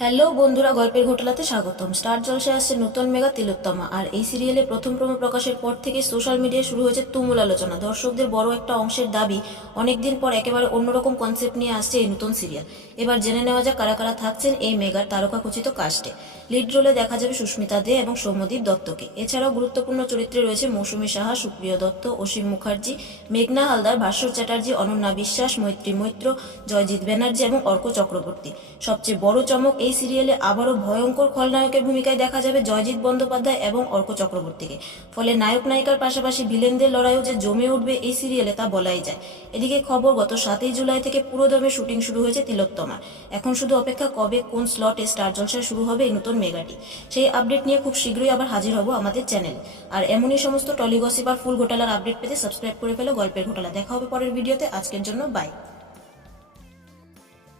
Hello বন্ধুরা, গল্পের ঘোটালাতে স্বাগতম। স্টার জলসায় আসছে নতুন মেগা তিলোত্তমা। আর এই সিরিয়ালে প্রথম প্রোমো প্রকাশের পর থেকে সোশ্যাল মিডিয়ায় শুরু হয়েছে তুমুল আলোচনা। দর্শকদের বড় একটা অংশের দাবি, অনেকদিন পর একেবারে অন্যরকম কনসেপ্ট নিয়ে আসছে এই নতুন সিরিয়াল। এবার জেনে নেওয়া যাক কারা কারা থাকছেন এই মেগার তারকাখচিত কাস্টে। লিড রোলে দেখা যাবে সুস্মিতা দে এবং সৌম্যদীপ দত্তকে। এছাড়াও গুরুত্বপূর্ণ চরিত্রে রয়েছে মৌসুমী সাহা, সুপ্রিয় দত্ত, অসীম মুখার্জি, মেঘনা হালদার, ভাস্বর চ্যাটার্জি, অনন্যা বিশ্বাস, মৈত্রী মৈত্র, জয়জিৎ ব্যানার্জি এবং অর্ক চক্রবর্তী। সবচেয়ে বড় চমক, এই সিরিয়ালে আবারও ভয়ঙ্কর খলনায়কের ভূমিকায় দেখা যাবে জয়জিৎ বন্দ্যোপাধ্যায় এবং অর্ক চক্রবর্তীকে। ফলে নায়ক নায়িকার পাশাপাশি ভিলেনদের লড়াইও যে জমে উঠবে এই সিরিয়ালে তা বলাই যায়। এদিকে খবর, গত 7ই জুলাই থেকে পুরোদমে শুটিং শুরু হয়েছে তিলোত্তমার। এখন শুধু অপেক্ষা কবে কোন স্লটে স্টার জলসায় শুরু হবে এই নতুন মেগাটি। সেই আপডেট নিয়ে খুব শীঘ্রই আবার হাজির হব আমাদের চ্যানেলে। আর এমনই সমস্ত টলি গসিপ আর ফুল ঘোটালার আপডেট পেতে সাবস্ক্রাইব করে ফেলো গল্পের ঘোটালা। দেখা হবে পরের ভিডিওতে। আজকের জন্য বাই।